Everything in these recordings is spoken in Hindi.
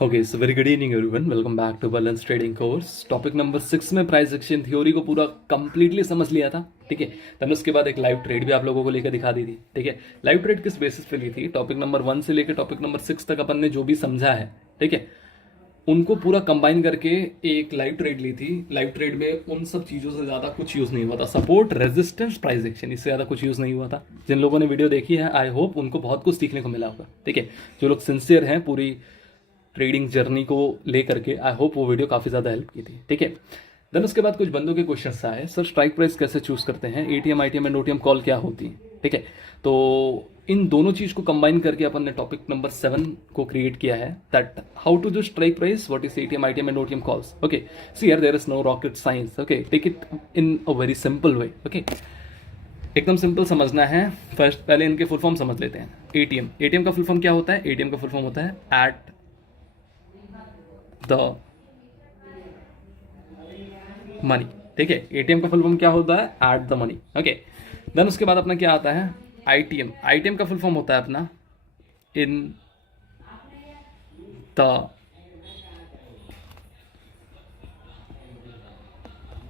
Okay, so very good evening everyone, welcome back to balance trading course. Topic number 6 में प्राइस एक्शन थ्योरी को पूरा कंप्लीटली समझ लिया था। ठीक है, तब उसके बाद एक लाइव ट्रेड भी आप लोगों को लेकर दिखा दी थी। ठीक है, लाइव ट्रेड किस बेसिस पे ली थी? टॉपिक नंबर 1 से लेकर टॉपिक नंबर 6 तक अपन ने जो भी समझा है, ठीक है, उनको पूरा कंबाइन करके एक लाइव ट्रेड ली थी। लाइव ट्रेड में उन सब चीज़ों से ज़्यादा कुछ यूज़ नहीं हुआ था। सपोर्ट, रेजिस्टेंस, प्राइस एक्शन, इससे ज़्यादा कुछ यूज़ नहीं हुआ था। जिन लोगों ने वीडियो देखी है, आई होप उनको बहुत कुछ सीखने को मिला होगा। ठीक है, जो लोग सिंसियर हैं पूरी ट्रेडिंग जर्नी को लेकर के, आई होप वो वीडियो काफ़ी ज़्यादा हेल्प की थी। ठीक है, देन उसके बाद कुछ बंदों के क्वेश्चन आए, सर स्ट्राइक प्राइस कैसे चूज करते हैं, ATM ITM and OTM call क्या होती है। ठीक है, तो इन दोनों चीज़ को कंबाइन करके अपन ने टॉपिक नंबर 7 को क्रिएट किया है, that how to do strike price, what is ATM ITM and OTM calls. Okay, see here there is no rocket science. Okay, take it in a very simple way. Okay, एकदम सिंपल समझना है। फर्स्ट पहले इनके फुल फॉर्म समझ लेते हैं। एटीएम, एटीएम का फुल फॉर्म क्या होता है? एटीएम का फुल फॉर्म होता है एट द मनी। ठीक है, एटीएम का फुल फॉर्म क्या होता है? At the money. Okay, then उसके बाद अपना क्या आता है? आईटीएम, आईटीएम का फुल फॉर्म होता है अपना इन द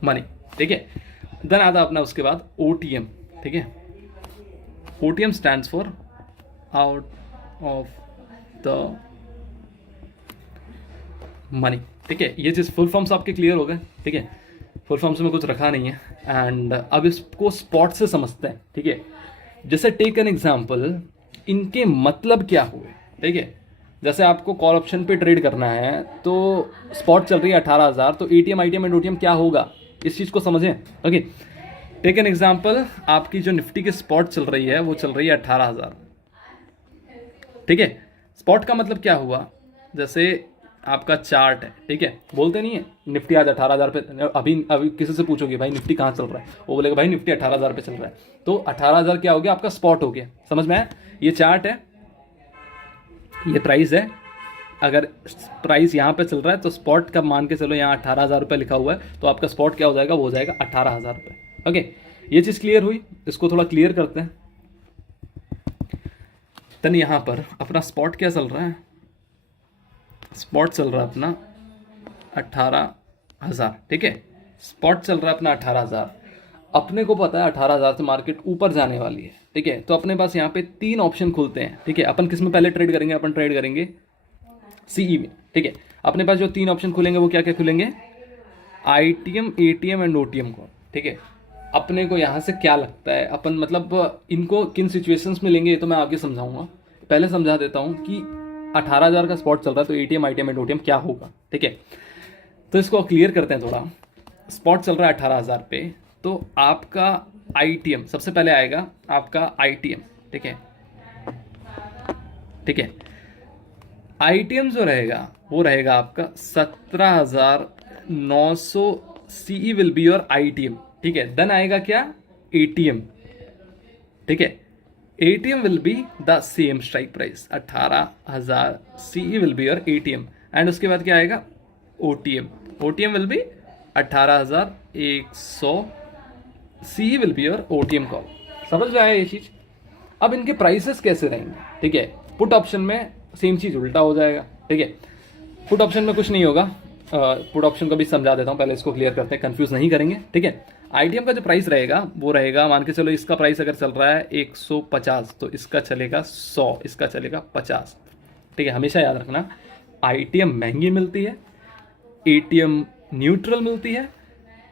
मनी। ठीक है, देन आता है अपना उसके बाद ओटीएम। ठीक है, OTM stands for out of the money. ठीक है, ये चीज़ फुल फॉर्म्स आपके क्लियर हो गए। ठीक है, फुल फॉर्म्स में कुछ रखा नहीं है। एंड अब इसको स्पॉट से समझते हैं। ठीक है, जैसे टेक एन एग्जांपल, इनके मतलब क्या हुए। ठीक है, जैसे आपको कॉल ऑप्शन पे ट्रेड करना है तो स्पॉट चल रही है 18,000, तो एटीएम आईटीएम एंड ओटीएम क्या होगा, इस चीज़ को समझें। ओके, टेक एन एग्जांपल, आपकी जो निफ्टी की स्पॉट चल रही है वो चल रही है 18,000। ठीक है, स्पॉट का मतलब क्या हुआ? जैसे आपका चार्ट है, ठीक है, बोलते नहीं है निफ्टी आज 18,000 पे। अभी अभी किसी से पूछोगे भाई निफ्टी कहाँ चल रहा है, वो बोलेगा भाई निफ्टी 18,000 पे चल रहा है। तो 18,000 क्या हो गया? आपका स्पॉट हो गया। समझ में आया? ये चार्ट है, ये प्राइस है। अगर प्राइस यहाँ पे चल रहा है तो स्पॉट का मान के चलो यहाँ 18,000 रुपये लिखा हुआ है, तो आपका स्पॉट क्या हो जाएगा? वो हो जाएगा 18,000 रुपये। ओके, ये चीज़ क्लियर हुई। इसको थोड़ा क्लियर करते हैं। तन यहाँ पर अपना स्पॉट क्या चल रहा है? स्पॉट चल रहा है अपना 18,000। ठीक है, स्पॉट चल रहा है अपना 18,000। अपने को पता है 18,000 से मार्केट ऊपर जाने वाली है। ठीक है, तो अपने पास यहाँ पे 3 ऑप्शन खुलते हैं। ठीक है, अपन किस में पहले ट्रेड करेंगे? अपन ट्रेड करेंगे सीई में। ठीक है, अपने पास जो 3 ऑप्शन खुलेंगे वो क्या क्या खुलेंगे? आईटीएम, एटीएम एंड ओटीएम को। ठीक है, अपने को यहाँ से क्या लगता है, अपन मतलब इनको किन सिचुएशंस में लेंगे ये तो मैं आगे समझाऊंगा। पहले समझा देता हूँ कि 18,000 का स्पॉट चल रहा है तो एटीएम आईटीएम एंड ओटीएम क्या होगा। ठीक है, तो इसको क्लियर करते हैं थोड़ा। स्पॉट चल रहा है 18,000 पे, तो आपका आईटीएम सबसे पहले आएगा, आपका आईटीएम। ठीक है, ठीक है, आईटीएम जो रहेगा वो रहेगा आपका 17,900। CE will be your ITM. ठीक है, देन आएगा क्या? एटीएम। ठीक है, ATM will be the same strike price 18,000। CE will be your ATM. And उसके बाद क्या आएगा? OTM, OTM will be 18,100। CE will be your OTM call. समझ में आया ये चीज? अब इनके प्राइसेस कैसे रहेंगे? ठीक है, पुट ऑप्शन में सेम चीज उल्टा हो जाएगा। ठीक है, पुट ऑप्शन में कुछ नहीं होगा। पुट ऑप्शन को भी समझा देता हूँ, पहले इसको क्लियर करते हैं, कंफ्यूज नहीं करेंगे। ठीक है, आईटीएम का जो प्राइस रहेगा वो रहेगा, मान के चलो इसका प्राइस अगर चल रहा है 150, तो इसका चलेगा 100, इसका चलेगा 50। ठीक है, हमेशा याद रखना, आईटीएम महंगी मिलती है, एटीएम न्यूट्रल मिलती है,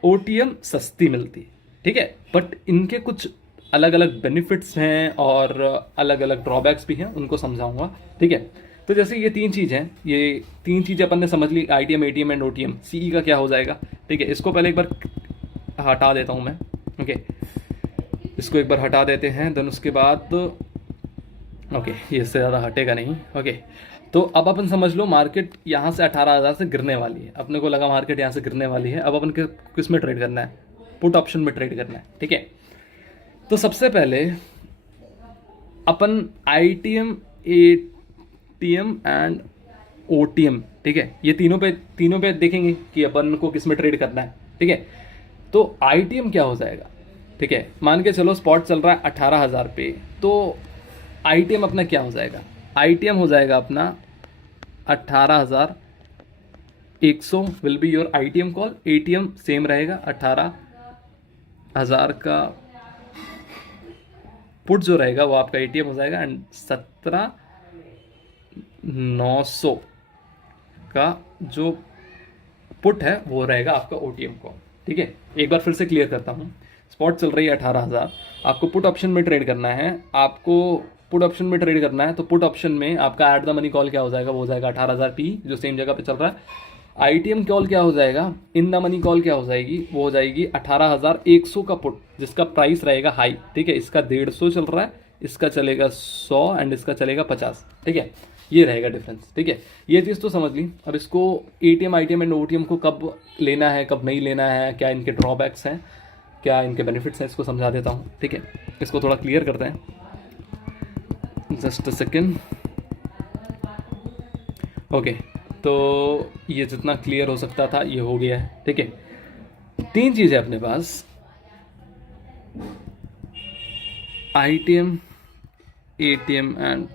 ओटीएम सस्ती मिलती है। ठीक है, बट इनके कुछ अलग अलग बेनिफिट्स हैं और अलग अलग ड्रॉबैक्स भी हैं, उनको समझाऊंगा। ठीक है, तो जैसे ये 3 चीज़ हैं, ये 3 चीज़ें अपन ने समझ ली, ITM, ATM and OTM. CE का क्या हो जाएगा? ठीक है, इसको पहले एक बार हटा देता हूँ मैं। ओके, इसको एक बार हटा देते हैं, देन उसके बाद ओके, ये इससे ज़्यादा हटेगा नहीं। ओके, तो अब अपन समझ लो मार्केट यहाँ से 18,000 से गिरने वाली है। अपने को लगा मार्केट यहाँ से गिरने वाली है। अब अपन किस में ट्रेड करना है? पुट ऑप्शन में ट्रेड करना है। ठीक है, तो सबसे पहले अपन आईटीएम, एटीएम एंड ओटीएम, ठीक है, ये तीनों पे देखेंगे कि अपन को किस में ट्रेड करना है। ठीक है, तो आईटीएम क्या हो जाएगा? ठीक है, मान के चलो स्पॉट चल रहा है 18,000 पे, तो आईटीएम अपना क्या हो जाएगा? आईटीएम हो जाएगा अपना 18,100 will be your ITM call. ATM same रहेगा, 18,000 का पुट जो रहेगा वो आपका एटीएम हो जाएगा, एंड 17,900 का जो पुट है वो रहेगा आपका ओटीएम कॉल। ठीक है, एक बार फिर से क्लियर करता हूँ। स्पॉट चल रही है 18,000, आपको पुट ऑप्शन में ट्रेड करना है, तो पुट ऑप्शन में आपका एट द मनी कॉल क्या हो जाएगा, वो हो जाएगा 18,000 पी जो सेम जगह पे चल रहा है। आईटीएम कॉल क्या हो जाएगा, इन द मनी कॉल क्या हो जाएगी, वो हो जाएगी 18,100 का पुट जिसका प्राइस रहेगा हाई। ठीक है, इसका 150 चल रहा है, इसका चलेगा 100 एंड इसका चलेगा 50। ठीक है, ये रहेगा डिफरेंस। ठीक है, ये चीज़ तो समझ ली। अब इसको एटीएम, आईटीएम एंड ओटीएम को कब लेना है, कब नहीं लेना है, क्या इनके ड्रॉबैक्स हैं, क्या इनके बेनिफिट्स हैं, इसको समझा देता हूँ। ठीक है, इसको थोड़ा क्लियर करते हैं, जस्ट अ सेकेंड। ओके, तो ये जितना क्लियर हो सकता था ये हो गया है। ठीक है, 3 चीज़ें अपने पास, आईटीएम, एटीएम एंड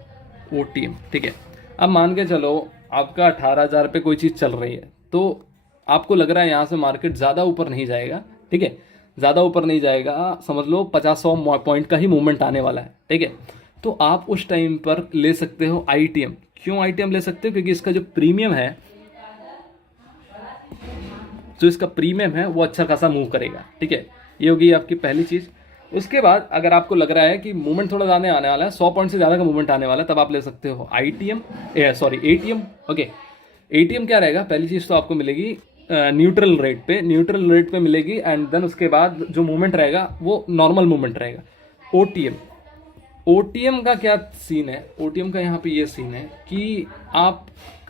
ओटीएम। ठीक है, अब मान के चलो आपका 18,000 पे कोई चीज़ चल रही है, तो आपको लग रहा है यहाँ से मार्केट ज़्यादा ऊपर नहीं जाएगा। ठीक है, ज़्यादा ऊपर नहीं जाएगा, समझ लो 50-100 पॉइंट का ही मूवमेंट आने वाला है। ठीक है, तो आप उस टाइम पर ले सकते हो आईटीएम। क्यों आईटीएम ले सकते हो, क्योंकि इसका जो प्रीमियम है वो अच्छा खासा मूव करेगा। ठीक है, ये होगी आपकी पहली चीज़। उसके बाद अगर आपको लग रहा है कि मूवमेंट थोड़ा ज़्यादा आने वाला है, 100 पॉइंट से ज़्यादा का मूवमेंट आने वाला है, तब आप ले सकते हो एटीएम। ओके, एटीएम क्या रहेगा, पहली चीज़ तो आपको मिलेगी न्यूट्रल रेट पे मिलेगी, एंड देन उसके बाद जो मूवमेंट रहेगा वो नॉर्मल मूवमेंट रहेगा। ओटीएम का क्या सीन है, ओटीएम का यहाँ पे ये सीन है कि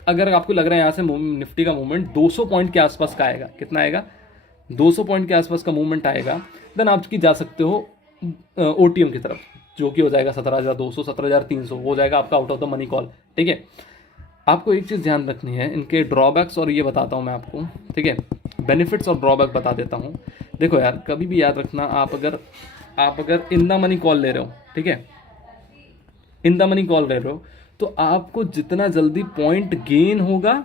अगर आपको लग रहा है यहाँ से निफ्टी का मूवमेंट 200 पॉइंट के आसपास का आएगा, कितना आएगा, 200 पॉइंट के आसपास का मूवमेंट आएगा, देन आप जा सकते हो ओटीएम की तरफ, जो कि हो जाएगा 17,200, 17,300 हो जाएगा आपका out of the money call. ठीक है, आपको एक चीज़ ध्यान रखनी है, इनके ड्रॉबैक्स और ये बताता हूँ मैं आपको। ठीक है, बेनिफिट्स और ड्रॉबैक बता देता हूँ। देखो यार, कभी भी याद रखना, आप अगर इन द मनी कॉल ले रहे हो, ठीक है, इन द मनी कॉल ले रहे हो, तो आपको जितना जल्दी पॉइंट गेन होगा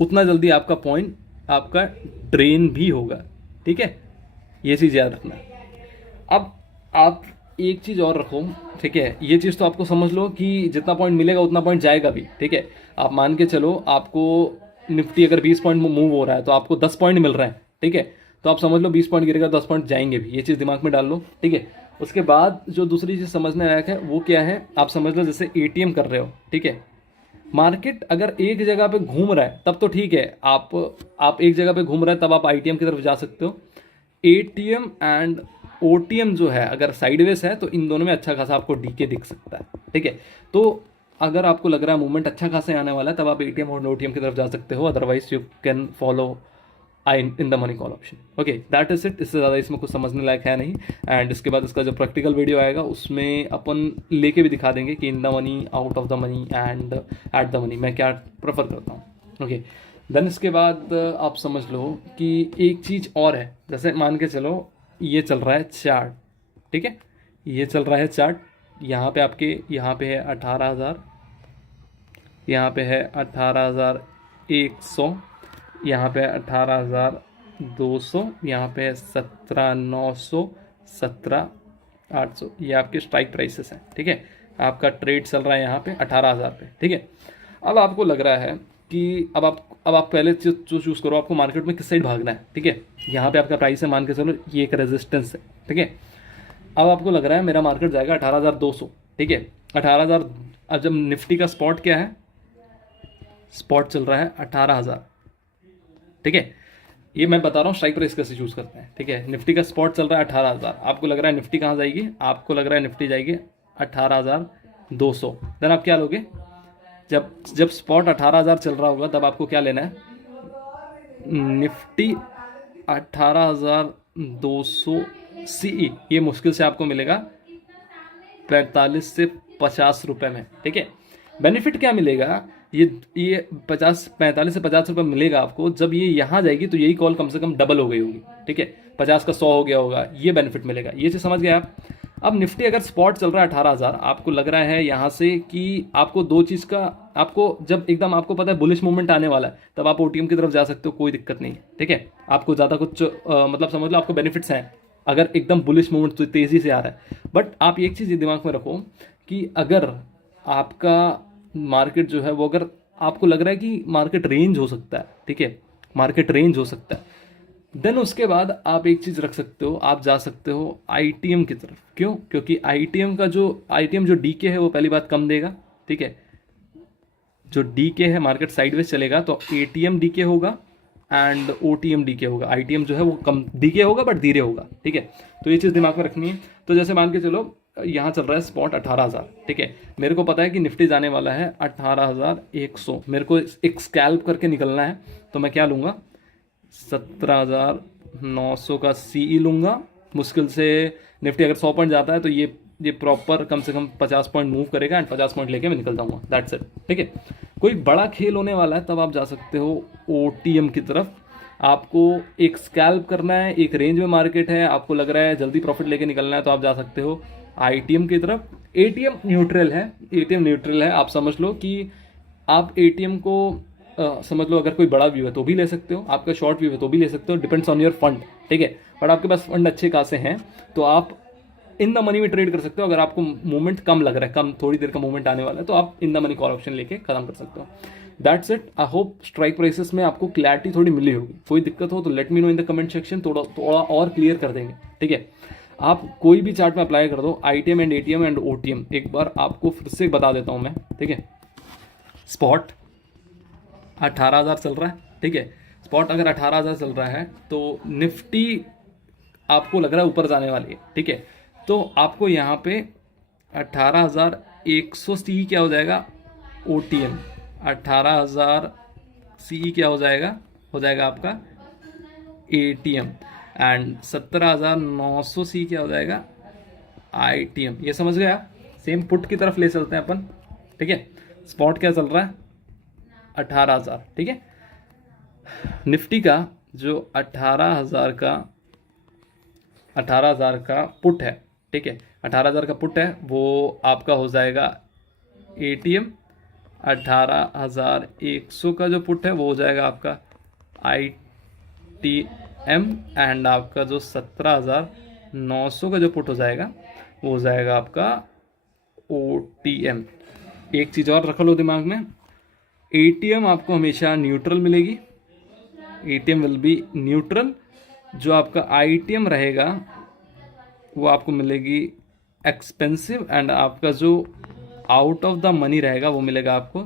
उतना जल्दी आपका पॉइंट आपका ड्रेन भी होगा। ठीक है, ये चीज़ याद रखना। अब आप एक चीज़ और रखो, ठीक है, ये चीज़ तो आपको समझ लो कि जितना पॉइंट मिलेगा उतना पॉइंट जाएगा भी। ठीक है, आप मान के चलो आपको निफ्टी अगर 20 पॉइंट मूव हो रहा है तो आपको 10 पॉइंट मिल रहा है। ठीक है, तो आप समझ लो 20 पॉइंट गिरेगा, 10 पॉइंट जाएंगे भी, ये चीज़ दिमाग में डाल लो। ठीक है, उसके बाद जो दूसरी चीज़ समझने लायक है वो क्या है, आप समझ लो जैसे एटीएम कर रहे हो। ठीक है, मार्केट अगर एक जगह पे घूम रहा है तब तो ठीक है, आप एक जगह पे घूम रहे हैं तब आप आईटीएम की तरफ जा सकते हो। एटीएम एंड ओटीएम जो है अगर साइडवेज है तो इन दोनों में अच्छा खासा आपको डीके दिख सकता है। ठीक है, तो अगर आपको लग रहा है मूवमेंट अच्छा खासा आने वाला है तब आप एटीएम और ओटीएम की तरफ जा सकते हो, otherwise you can follow in the money call option. Okay, that is it. इससे ज़्यादा इसमें कुछ समझने लायक है नहीं। एंड इसके बाद इसका जो प्रैक्टिकल वीडियो आएगा उसमें अपन लेके भी दिखा देंगे कि in the money, out of the money and eight the money मैं क्या प्रेफर करता हूँ। ओके, देन इसके बाद आप समझ लो कि एक चीज़ और है, जैसे मान के चलो ये चल रहा है चार्ट। ठीक है, ये चल रहा है चार्ट, यहाँ पे आपके यहाँ पे है 18,000, यहाँ पे है 18,100, यहाँ पे 18,200, यहाँ पे है 17,900, 17,800, ये आपके स्ट्राइक प्राइसेस हैं। ठीक है, आपका ट्रेड चल रहा है यहाँ पे 18,000 पे। ठीक है, अब आपको लग रहा है कि अब आप पहले जो चूज़ करो, आपको मार्केट में किस साइड भागना है। ठीक है, यहाँ पे आपका प्राइस है, मान के चलो ये एक रेजिस्टेंस है। ठीक है, अब आपको लग रहा है मेरा मार्केट जाएगा 18,200। ठीक है, 18,000। अब जब निफ्टी का स्पॉट क्या है, स्पॉट चल रहा है 18,000। ठीक है, ये मैं बता रहा हूँ स्ट्राइक प्राइस कैसे चूज करते हैं। ठीक है, निफ्टी का स्पॉट चल रहा है 18,000, आपको लग रहा है निफ्टी कहाँ जाएगी, आपको लग रहा है निफ्टी जाएगी 18,200। देन आप क्या लोगे, जब स्पॉट 18,000 चल रहा होगा तब आपको क्या लेना है, निफ्टी 18,200 सीई, ये मुश्किल से आपको मिलेगा 45 से 50 रुपए में। ठीक है, बेनिफिट क्या मिलेगा, ये 45 से 50 रुपये मिलेगा आपको। जब ये यहाँ जाएगी तो यही कॉल कम से कम डबल हो गई होगी। ठीक है, 50 का 100 हो गया होगा, ये बेनिफिट मिलेगा। ये चीज़ समझ गए आप। अब निफ्टी अगर स्पॉट चल रहा है 18,000, आपको लग रहा है यहाँ से कि आपको दो चीज़ का, आपको जब एकदम आपको पता है बुलिश मूवमेंट आने वाला है तब आप ओटीएम की तरफ जा सकते हो, कोई दिक्कत नहीं है, ठीक है। आपको ज़्यादा कुछ मतलब समझ लो आपको बेनिफिट्स हैं अगर एकदम बुलिश मूवमेंट तो तेज़ी से आ रहा है। बट आप एक चीज़ दिमाग में रखो कि अगर आपका मार्केट जो है वो, अगर आपको लग रहा है कि मार्केट रेंज हो सकता है, ठीक है, मार्केट रेंज हो सकता है, देन उसके बाद आप एक चीज़ रख सकते हो, आप जा सकते हो आईटीएम की तरफ। क्यों? क्योंकि आईटीएम जो डीके है वो पहली बात कम देगा, ठीक है। जो डीके है मार्केट साइडवेज चलेगा तो एटीएम डीके होगा एंड ओटीएम डीके होगा। आईटीएम जो है वो कम डीके होगा बट धीरे होगा, ठीक है। तो ये चीज़ दिमाग में रखनी है। तो जैसे मान के चलो यहाँ चल रहा है स्पॉट 18,000, ठीक है। मेरे को पता है कि निफ्टी जाने वाला है 18,100, मेरे को एक स्कैल्प करके निकलना है, तो मैं क्या लूँगा, 17,900 का सीई लूँगा। मुश्किल से निफ्टी अगर 100 पॉइंट जाता है तो ये प्रॉपर कम से कम 50 पॉइंट मूव करेगा एंड 50 पॉइंट लेके मैं निकल जाऊँगा, दैट्स इट, ठीक है। कोई बड़ा खेल होने वाला है तब आप जा सकते हो ओटीएम की तरफ। आपको एक स्कैल्प करना है, एक रेंज में मार्केट है, आपको लग रहा है जल्दी प्रॉफिट लेके निकलना है तो आप जा सकते हो आईटीएम की तरफ। एटीएम न्यूट्रल है, एटीएम न्यूट्रल है। आप समझ लो कि आप एटीएम को समझ लो अगर कोई बड़ा व्यू है तो भी ले सकते हो, आपका शॉर्ट व्यू है तो भी ले सकते हो, डिपेंड्स ऑन योर फंड, ठीक है। बट आपके पास फंड अच्छे खासे हैं तो आप इन द मनी में ट्रेड कर सकते हो। अगर आपको मूवमेंट कम लग रहा है, कम थोड़ी देर का मूवमेंट आने वाला है, तो आप in the money call option लेके खत्म कर सकते हो। That's it. I hope strike prices में आपको क्लैरिटी थोड़ी मिली होगी। कोई दिक्कत हो तो late me know in the comment section, थोड़ा और क्लियर कर देंगे, ठीक है। आप कोई भी चार्ट में अप्लाई कर दो, ITM and ATM and OTM. एक बार आपको फिर से बता देता हूँ मैं, ठीक है। स्पॉट 18,000 चल रहा है, ठीक है। स्पॉट अगर 18,000 चल रहा है तो निफ्टी आपको लग रहा है ऊपर जाने वाली है, ठीक है। तो आपको यहाँ पे 18,100 सी क्या हो जाएगा, ओटीएम। 18,000 सी क्या हो जाएगा आपका एटीएम एंड 17,900 सी क्या हो जाएगा आईटीएम। ये समझ गया? सेम पुट की तरफ ले चलते हैं अपन, ठीक है। स्पॉट क्या चल रहा है 18,000, ठीक है। निफ्टी का जो 18,000 का पुट है, ठीक है, 18,000 का पुट है वो आपका हो जाएगा एटीएम। 18,100 का जो पुट है वो हो जाएगा आपका आईटीएम एंड आपका जो 17,900 का जो पुट हो जाएगा वो हो जाएगा आपका ओटीएम। एक चीज़ और रख लो दिमाग में, एटीएम आपको हमेशा न्यूट्रल मिलेगी, एटीएम विल बी न्यूट्रल। जो आपका आईटीएम रहेगा वो आपको मिलेगी एक्सपेंसिव एंड आपका जो आउट ऑफ द मनी रहेगा वो मिलेगा आपको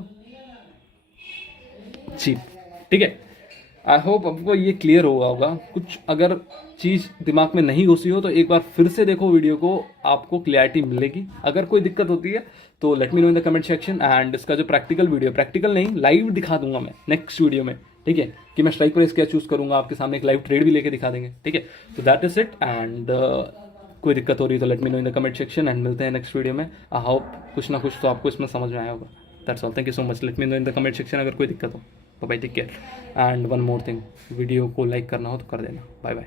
चीप, ठीक है। आई होप आपको ये क्लियर होगा। कुछ अगर चीज़ दिमाग में नहीं घुसी हो तो एक बार फिर से देखो वीडियो को, आपको क्लैरिटी मिलेगी। अगर कोई दिक्कत होती है तो late me know in the comment section and इसका जो प्रैक्टिकल वीडियो, प्रैक्टिकल नहीं लाइव दिखा दूंगा मैं नेक्स्ट वीडियो में, ठीक है, कि मैं स्ट्राइक प्राइस क्या चूज करूंगा, आपके सामने एक लाइव ट्रेड भी लेके दिखा देंगे, ठीक है। तो दैट इज इट एंड कोई दिक्कत हो रही है तो late me know in the comment section and मिलते हैं नेक्स्ट वीडियो में। आई होप कुछ ना कुछ तो आपको इसमें समझ में आया होगा। That's all, thank you so much. Let me know in the comment section अगर कोई दिक्कत हो। Bye, take care and one more thing, video को लाइक करना हो तो कर देना। Bye bye.